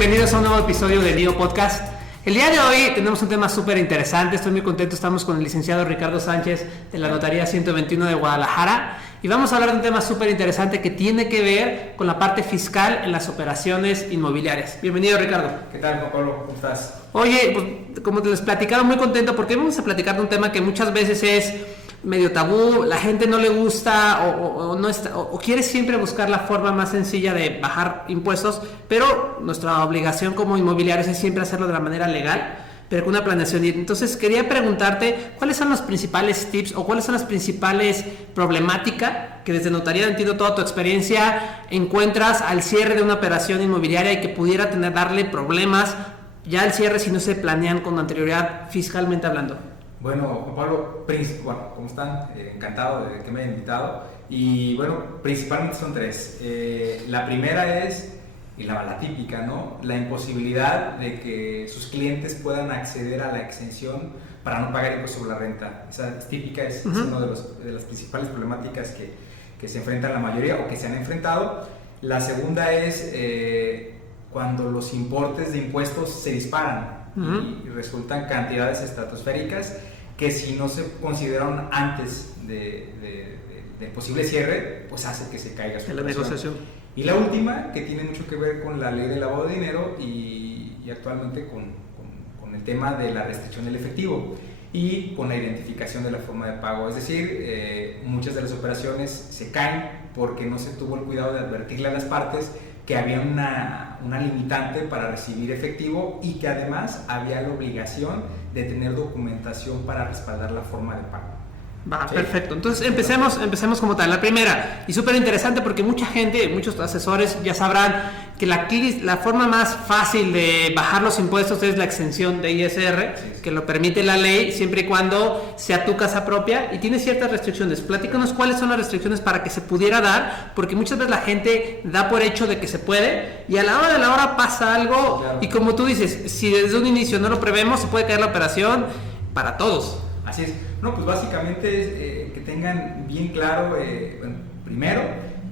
bienvenidos a un nuevo episodio de Lío Podcast. El día de hoy tenemos un tema súper interesante, estoy muy contento, estamos con el licenciado Ricardo Sánchez de la Notaría 121 de Guadalajara y vamos a hablar de un tema súper interesante que tiene que ver con la parte fiscal en las operaciones inmobiliarias. Bienvenido, Ricardo. ¿Qué tal, Juan Pablo? ¿Cómo estás? Oye, pues, como te les platicaba, muy contento porque vamos a platicar de un tema que muchas veces es medio tabú, la gente no le gusta o quiere siempre buscar la forma más sencilla de bajar impuestos, pero nuestra obligación como inmobiliarios es siempre hacerlo de la manera legal, pero con una planeación. Entonces quería preguntarte cuáles son los principales tips o cuáles son las principales problemáticas que desde notaría, entiendo toda tu experiencia, encuentras al cierre de una operación inmobiliaria y que pudiera darle problemas ya al cierre si no se planean con anterioridad fiscalmente hablando. Bueno, Juan Pablo, ¿cómo están? Encantado de que me hayan invitado. Y bueno, principalmente son tres. La primera es, y la típica, ¿no? La imposibilidad de que sus clientes puedan acceder a la exención para no pagar impuestos sobre la renta. Esa es típica, es una de las principales problemáticas que se enfrentan la mayoría o que se han enfrentado. La segunda es cuando los importes de impuestos se disparan y resultan cantidades estratosféricas que si no se consideraron antes del posible cierre, pues hace que se caiga su la negociación. Y la última, que tiene mucho que ver con la ley de lavado de dinero y actualmente con el tema de la restricción del efectivo y con la identificación de la forma de pago. Es decir, muchas de las operaciones se caen porque no se tuvo el cuidado de advertirle a las partes que había una limitante para recibir efectivo y que además había la obligación de tener documentación para respaldar la forma de pago. Va, sí. Perfecto. Entonces empecemos como tal. La primera, y súper interesante porque mucha gente, muchos asesores ya sabrán que la forma más fácil de bajar los impuestos es la exención de ISR, sí. Que lo permite la ley siempre y cuando sea tu casa propia y tiene ciertas restricciones. Platícanos cuáles son las restricciones para que se pudiera dar, porque muchas veces la gente da por hecho de que se puede y a la hora de la hora pasa algo, claro. Y como tú dices, si desde un inicio no lo prevemos, se puede caer la operación para todos. Así es. No, pues básicamente es que tengan bien claro, primero,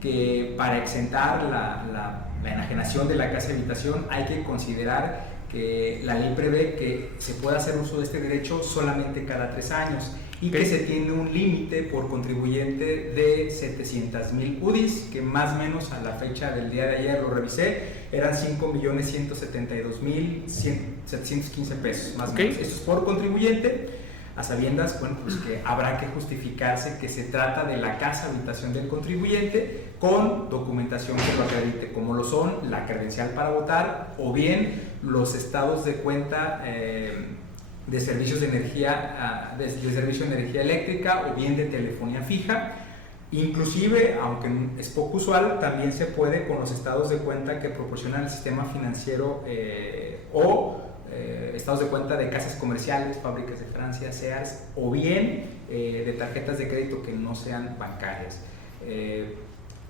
que para exentar la enajenación de la casa habitación hay que considerar que la ley prevé que se pueda hacer uso de este derecho solamente cada 3 años y que se tiene un límite por contribuyente de 700,000 UDIs, que más o menos a la fecha del día de ayer lo revisé, eran 5,172,715 pesos, más o menos. Esto es por contribuyente. A sabiendas, bueno, pues que habrá que justificarse que se trata de la casa habitación del contribuyente con documentación que lo acredite, como lo son la credencial para votar o bien los estados de cuenta de servicios de energía, de servicio de energía eléctrica o bien de telefonía fija. Inclusive, aunque es poco usual, también se puede con los estados de cuenta que proporciona el sistema financiero estados de cuenta de casas comerciales, fábricas de Francia, Sears, o bien de tarjetas de crédito que no sean bancarias.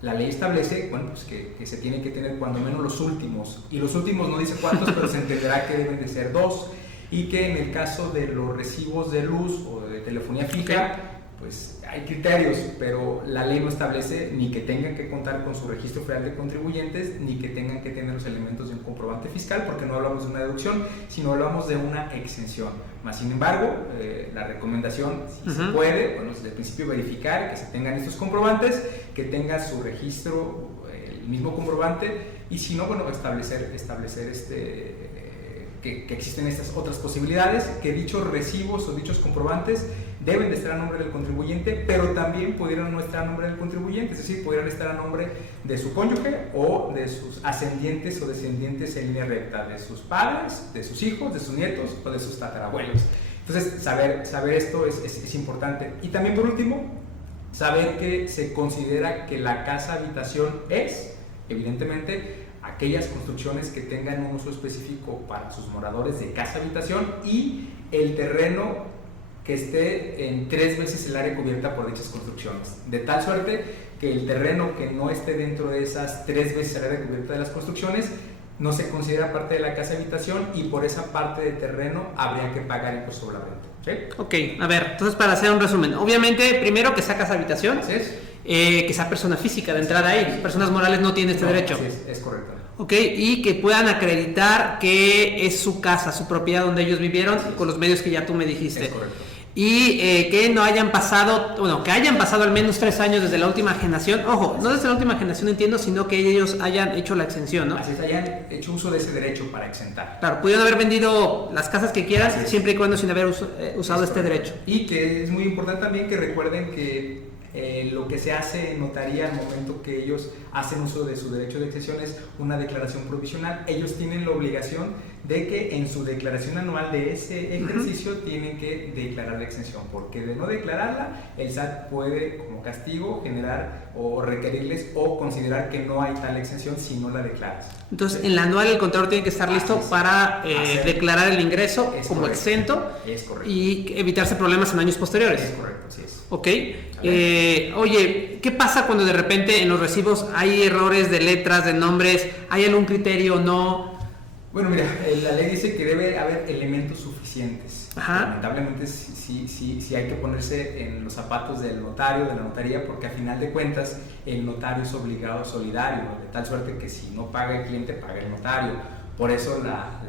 La ley establece, bueno, pues que se tiene que tener cuando menos los últimos, y los últimos no dice cuántos, pero se entenderá que deben de ser 2, y que en el caso de los recibos de luz o de telefonía fija, pues hay criterios, pero la ley no establece ni que tengan que contar con su registro federal de contribuyentes, ni que tengan que tener los elementos de un comprobante fiscal, porque no hablamos de una deducción, sino hablamos de una exención. Más sin embargo, la recomendación, si se puede, bueno, desde el principio verificar que se tengan estos comprobantes, que tenga su registro, el mismo comprobante, y si no, bueno, establecer que existen estas otras posibilidades, que dichos recibos o dichos comprobantes deben de estar a nombre del contribuyente, pero también pudieran no estar a nombre del contribuyente, es decir, pudieran estar a nombre de su cónyuge o de sus ascendientes o descendientes en línea recta, de sus padres, de sus hijos, de sus nietos o de sus tatarabuelos. Entonces, saber esto es importante. Y también, por último, saber que se considera que la casa habitación es, evidentemente, aquellas construcciones que tengan un uso específico para sus moradores de casa habitación y el terreno que esté en 3 veces el área cubierta por dichas construcciones, de tal suerte que el terreno que no esté dentro de esas 3 veces el área cubierta de las construcciones no se considera parte de la casa habitación y por esa parte de terreno habría que pagar impuesto sobre la renta. ¿Sí? Ok, a ver, entonces para hacer un resumen, obviamente primero que sea casa habitación, Así es. Que sea persona física de entrada ahí, personas morales no tienen este derecho. Así es correcto. Ok, y que puedan acreditar que es su casa, su propiedad donde ellos vivieron, con los medios que ya tú me dijiste. Es correcto. Y que no hayan pasado, bueno, que hayan pasado al menos 3 años desde la última generación. Ojo, no desde la última generación entiendo, sino que ellos hayan hecho la exención, ¿no? Así es, hayan hecho uso de ese derecho para exentar. Claro, pudieron haber vendido las casas que quieran, siempre y cuando sin haber usado este derecho. Y que es muy importante también que recuerden que lo que se hace en notaría al momento que ellos hacen uso de su derecho de exención es una declaración provisional. Ellos tienen la obligación de que en su declaración anual de ese ejercicio tienen que declarar la exención, porque de no declararla, el SAT puede como castigo generar o requerirles o considerar que no hay tal exención si no la declaras. Entonces, en la anual el contador tiene que estar listo para declarar el ingreso como correcto. Exento. Es correcto. Y evitarse problemas en años posteriores. Es correcto, así es. Ok. Oye, ¿qué pasa cuando de repente en los recibos hay errores de letras, de nombres? ¿Hay algún criterio o no? Bueno, mira, la ley dice que debe haber elementos suficientes. Ajá. Lamentablemente sí hay que ponerse en los zapatos del notario, de la notaría, porque a final de cuentas el notario es obligado solidario, de tal suerte que si no paga el cliente, paga el notario. Por eso la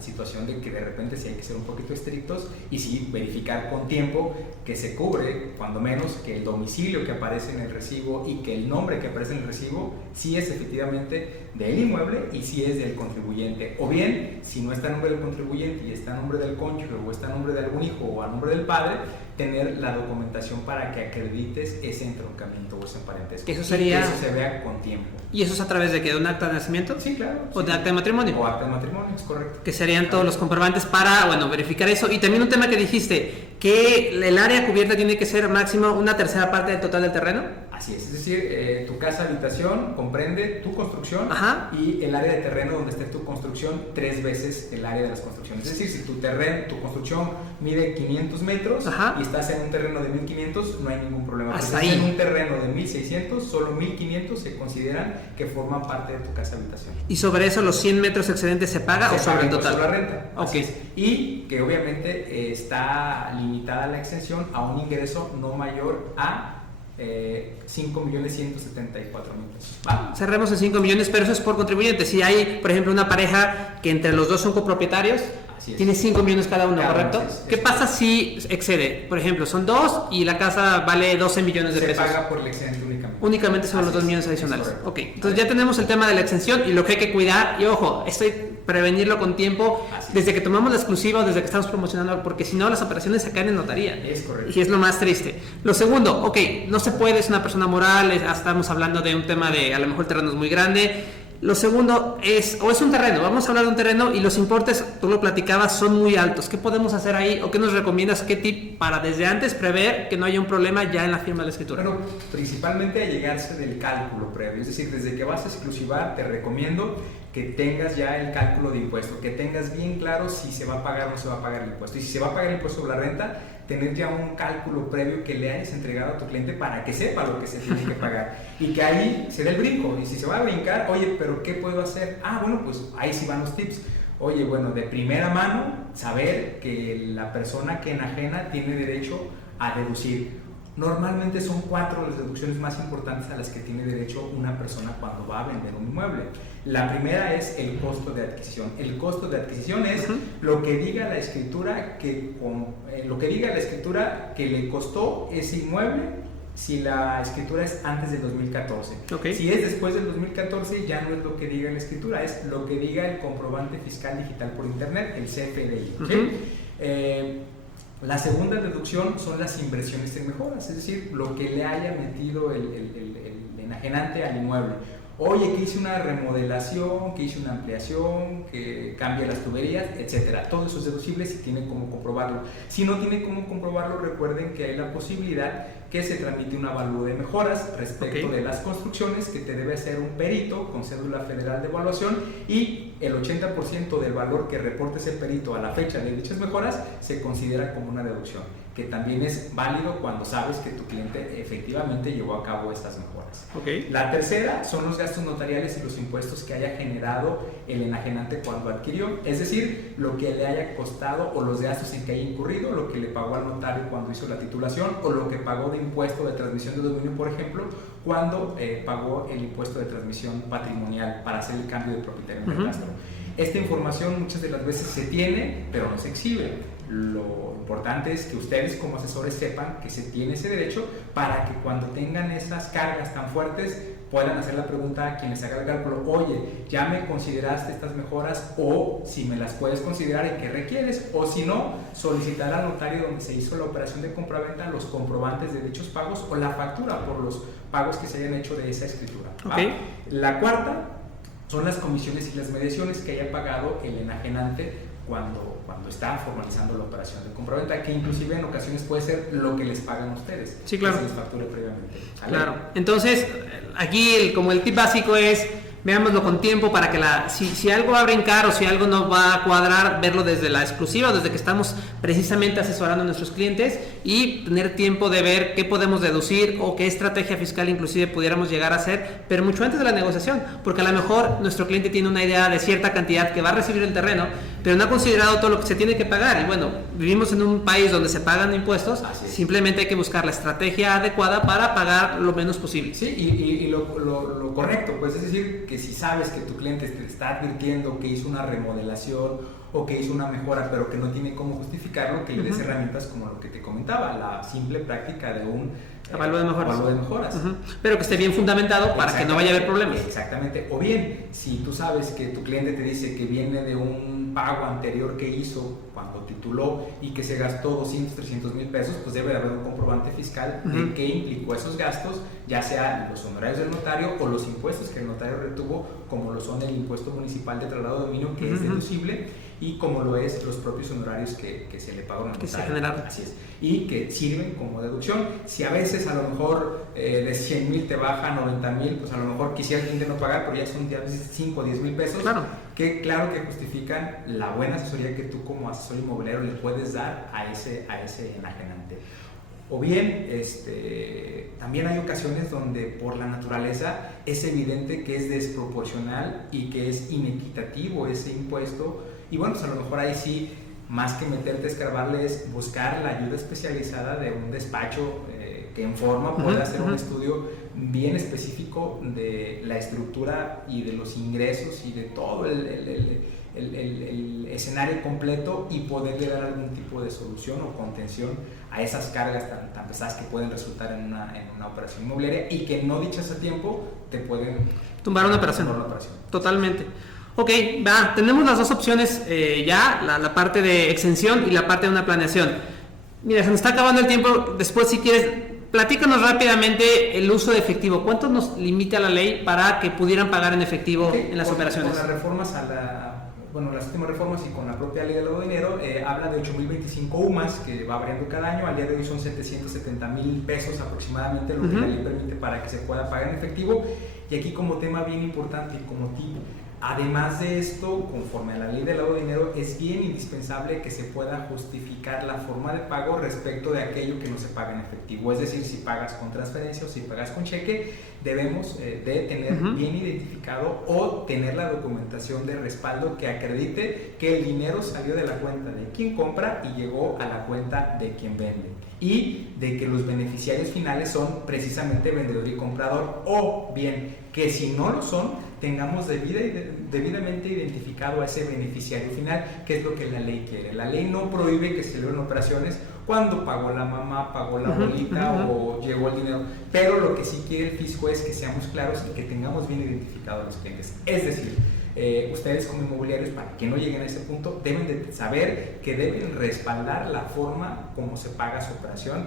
situación de que de repente sí hay que ser un poquito estrictos y sí verificar con tiempo que se cubre, cuando menos, que el domicilio que aparece en el recibo y que el nombre que aparece en el recibo sí es efectivamente del inmueble y sí es del contribuyente. O bien, si no está a nombre del contribuyente y está a nombre del cónyuge o está a nombre de algún hijo o a nombre del padre, tener la documentación para que acredites ese entroncamiento o ese parentesco. Eso sería... Y que eso se vea con tiempo. ¿Y eso es a través de qué? ¿De un acta de nacimiento? Sí, claro. ¿O sí. de acta de matrimonio? O acta de matrimonio, es correcto. Que serían todos los comprobantes para, bueno, verificar eso. Y también un tema que dijiste, que el área cubierta tiene que ser máximo una tercera parte del total del terreno. Así es decir, tu casa habitación comprende tu construcción. Ajá. Y el área de terreno donde esté tu construcción 3 veces el área de las construcciones. Es decir, si tu construcción mide 500 metros. Ajá. Y estás en un terreno de 1500, no hay ningún problema. Hasta si ahí. estás en un terreno de 1600, solo 1500 se consideran que forman parte de tu casa habitación. ¿Y sobre eso los 100 metros excedentes se paga o sobre el total? Sobre la renta. Ok. Y que obviamente está limitada la exención a un ingreso no mayor a 5.174.000 pesos. ¿Va? Cerremos en 5 millones, pero eso es por contribuyente. Si hay, por ejemplo, una pareja que entre los dos son copropietarios, tiene 5 millones cada uno, ¿correcto? ¿Qué pasa si excede? Por ejemplo, son 2 y la casa vale 12 millones de pesos. Se paga por el excedente únicamente. Únicamente sobre los 2 millones adicionales. Ok, entonces ya Así. tenemos el tema de la exención y lo que hay que cuidar. Y ojo, prevenirlo con tiempo, desde que tomamos la exclusiva o desde que estamos promocionando, porque si no las operaciones se caen en notaría. Es correcto. Y es lo más triste. Lo segundo, ok, no se puede, es una persona moral, estamos hablando de un tema de, a lo mejor el terreno es muy grande. Lo segundo es un terreno, vamos a hablar de un terreno y los importes, tú lo platicabas, son muy altos. ¿Qué podemos hacer ahí o qué nos recomiendas, qué tip para desde antes prever que no haya un problema ya en la firma de la escritura? Bueno, principalmente a llegarse del cálculo previo, es decir, desde que vas a exclusivar te recomiendo que tengas ya el cálculo de impuesto, que tengas bien claro si se va a pagar o no se va a pagar el impuesto. Y si se va a pagar el impuesto sobre la renta, tener ya un cálculo previo que le hayas entregado a tu cliente para que sepa lo que se tiene que pagar y que ahí se dé el brinco. Y si se va a brincar, oye, pero ¿qué puedo hacer? Bueno, pues ahí sí van los tips. Oye, bueno, de primera mano, saber que la persona que enajena tiene derecho a deducir. Normalmente son 4 las deducciones más importantes a las que tiene derecho una persona cuando va a vender un inmueble. La primera es el costo de adquisición. El costo de adquisición es lo que diga la escritura que le costó ese inmueble si la escritura es antes del 2014. Okay. Si es después del 2014 ya no es lo que diga la escritura, es lo que diga el comprobante fiscal digital por internet, el CFDI. ¿Okay? La segunda deducción son las inversiones en mejoras, es decir, lo que le haya metido el enajenante al inmueble. Oye, que hice una remodelación, que hice una ampliación, que cambie las tuberías, etcétera. Todo eso es deducible si tiene cómo comprobarlo. Si no tiene cómo comprobarlo, recuerden que hay la posibilidad que se tramite un avalúo de mejoras respecto de las construcciones que te debe hacer un perito con cédula federal de evaluación y el 80% del valor que reporte ese perito a la fecha de dichas mejoras se considera como una deducción. que también es válido cuando sabes que tu cliente efectivamente llevó a cabo estas mejoras. Okay. La tercera son los gastos notariales y los impuestos que haya generado el enajenante cuando adquirió, es decir, lo que le haya costado o los gastos en que haya incurrido, lo que le pagó al notario cuando hizo la titulación o lo que pagó de impuesto de transmisión de dominio, por ejemplo, cuando pagó el impuesto de transmisión patrimonial para hacer el cambio de propietario en el catastro. Esta información muchas de las veces se tiene, pero no se exhibe. Lo importante es que ustedes como asesores sepan que se tiene ese derecho para que cuando tengan esas cargas tan fuertes puedan hacer la pregunta a quien les haga el cálculo: oye, ¿ya me consideraste estas mejoras? O si me las puedes considerar, ¿en qué requieres? O si no, solicitar al notario donde se hizo la operación de compraventa los comprobantes de dichos pagos o la factura por los pagos que se hayan hecho de esa escritura. Okay. La cuarta son las comisiones y las mediaciones que haya pagado el enajenante cuando está formalizando la operación de compraventa, que inclusive en ocasiones puede ser lo que les pagan ustedes. Sí, claro. Que se les facture previamente. ¿Vale? Claro. Entonces, aquí como el tip básico es: veámoslo con tiempo para que si algo va a brincar o si algo no va a cuadrar, verlo desde la exclusiva, desde que estamos precisamente asesorando a nuestros clientes, y tener tiempo de ver qué podemos deducir o qué estrategia fiscal inclusive pudiéramos llegar a hacer, pero mucho antes de la negociación, porque a lo mejor nuestro cliente tiene una idea de cierta cantidad que va a recibir el terreno, pero no ha considerado todo lo que se tiene que pagar. Y bueno, vivimos en un país donde se pagan impuestos, simplemente hay que buscar la estrategia adecuada para pagar lo menos posible. Sí, y lo correcto, pues es decir, que si sabes que tu cliente te está advirtiendo que hizo una remodelación o que hizo una mejora, pero que no tiene cómo justificarlo, que le des herramientas como lo que te comentaba, la simple práctica de un avalúo de mejoras. Pero que esté bien fundamentado para que no vaya a haber problemas. Exactamente. O bien, si tú sabes que tu cliente te dice que viene de un pago anterior que hizo cuando tituló y que se gastó 200, 300 mil pesos, pues debe haber un comprobante fiscal de qué implicó esos gastos, ya sea los honorarios del notario o los impuestos que el notario retuvo, como lo son el impuesto municipal de traslado de dominio, que es deducible, y como lo es los propios honorarios que se le pagaron al notario. Que se generaron. Así es. Y que sirven como deducción. Si a veces a lo mejor de 100 mil te baja a 90 mil, pues a lo mejor quisiera el cliente no pagar, pero ya son 5 o 10 mil pesos. Claro. Que claro que justifican la buena asesoría que tú como asesor inmobiliario le puedes dar a ese enajenante. O bien, también hay ocasiones donde por la naturaleza es evidente que es desproporcional y que es inequitativo ese impuesto. Y bueno, pues a lo mejor ahí sí, más que meterte a escarbarle, es buscar la ayuda especializada de un despacho que en forma pueda hacer un estudio bien específico de la estructura y de los ingresos y de todo el escenario completo, y poderle dar algún tipo de solución o contención a esas cargas tan pesadas que pueden resultar en una operación inmobiliaria y que no dichas a tiempo te pueden tumbar una operación. Totalmente. Ok, tenemos las dos opciones ya, la parte de exención y la parte de una planeación. Mira, se nos está acabando el tiempo. Después, si quieres, platícanos rápidamente el uso de efectivo. ¿Cuánto nos limita la ley para que pudieran pagar en efectivo en las operaciones? Con las reformas las últimas reformas y con la propia ley del lavado de dinero, habla de 8.025 UMAS, que va variando cada año. Al día de hoy son 770,000 pesos aproximadamente lo que la ley permite para que se pueda pagar en efectivo. Y aquí, como tema bien importante y como tip, además de esto, conforme a la ley del lavado de dinero, es bien indispensable que se pueda justificar la forma de pago respecto de aquello que no se paga en efectivo. Es decir, si pagas con transferencia o si pagas con cheque, debemos de tener bien identificado o tener la documentación de respaldo que acredite que el dinero salió de la cuenta de quien compra y llegó a la cuenta de quien vende, y de que los beneficiarios finales son precisamente vendedor y comprador, o bien que si no lo son, tengamos debidamente identificado a ese beneficiario final, que es lo que la ley quiere. La ley no prohíbe que se celebren operaciones cuando pagó la mamá, pagó la abuelita o llegó el dinero, pero lo que sí quiere el fisco es que seamos claros y que tengamos bien identificados a los clientes. Es decir, ustedes como inmobiliarios, para que no lleguen a ese punto, deben de saber que deben respaldar la forma como se paga su operación.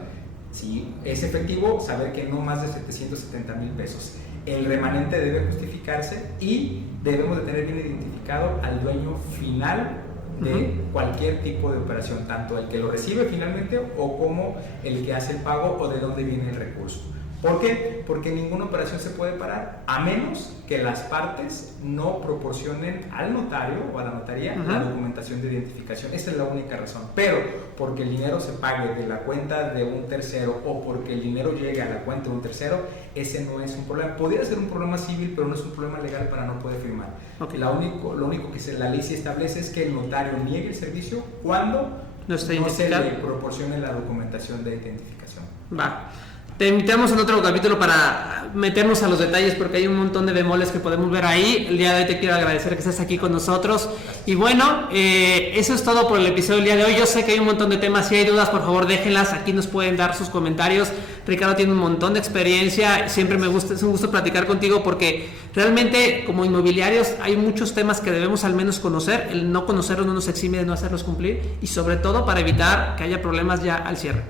Si es efectivo, saber que no más de 770,000 pesos. El remanente debe justificarse y debemos de tener bien identificado al dueño final de cualquier tipo de operación, tanto el que lo recibe finalmente o como el que hace el pago o de dónde viene el recurso. ¿Por qué? Porque ninguna operación se puede parar a menos que las partes no proporcionen al notario o a la notaría la documentación de identificación. Esa es la única razón. Pero porque el dinero se pague de la cuenta de un tercero o porque el dinero llegue a la cuenta de un tercero, ese no es un problema. Podría ser un problema civil, pero no es un problema legal para no poder firmar. Okay. Lo único que la ley sí establece es que el notario niegue el servicio cuando no se le proporcione la documentación de identificación. Va. Te invitamos en otro capítulo para meternos a los detalles porque hay un montón de bemoles que podemos ver ahí. El día de hoy te quiero agradecer que estés aquí con nosotros. Y bueno, eso es todo por el episodio del día de hoy. Yo sé que hay un montón de temas. Si hay dudas, por favor déjenlas. Aquí nos pueden dar sus comentarios. Ricardo tiene un montón de experiencia. Siempre es un gusto platicar contigo porque realmente como inmobiliarios hay muchos temas que debemos al menos conocer. El no conocerlos no nos exime de no hacerlos cumplir y sobre todo para evitar que haya problemas ya al cierre.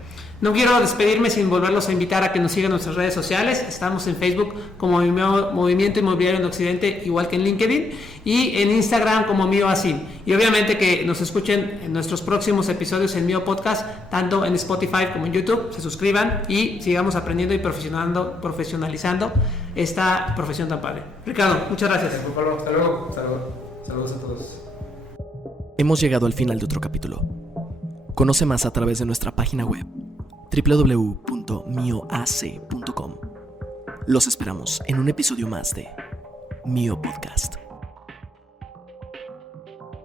No quiero despedirme sin volverlos a invitar a que nos sigan en nuestras redes sociales. Estamos en Facebook como Movimiento Inmobiliario en Occidente, igual que en LinkedIn, y en Instagram como Mio Asim. Y obviamente que nos escuchen en nuestros próximos episodios en Mio Podcast, tanto en Spotify como en YouTube. Se suscriban y sigamos aprendiendo y profesionalizando esta profesión tan padre. Ricardo, muchas gracias. Hasta luego. Saludos a todos. Hemos llegado al final de otro capítulo. Conoce más a través de nuestra página web www.mioac.com. Los esperamos en un episodio más de Mio Podcast.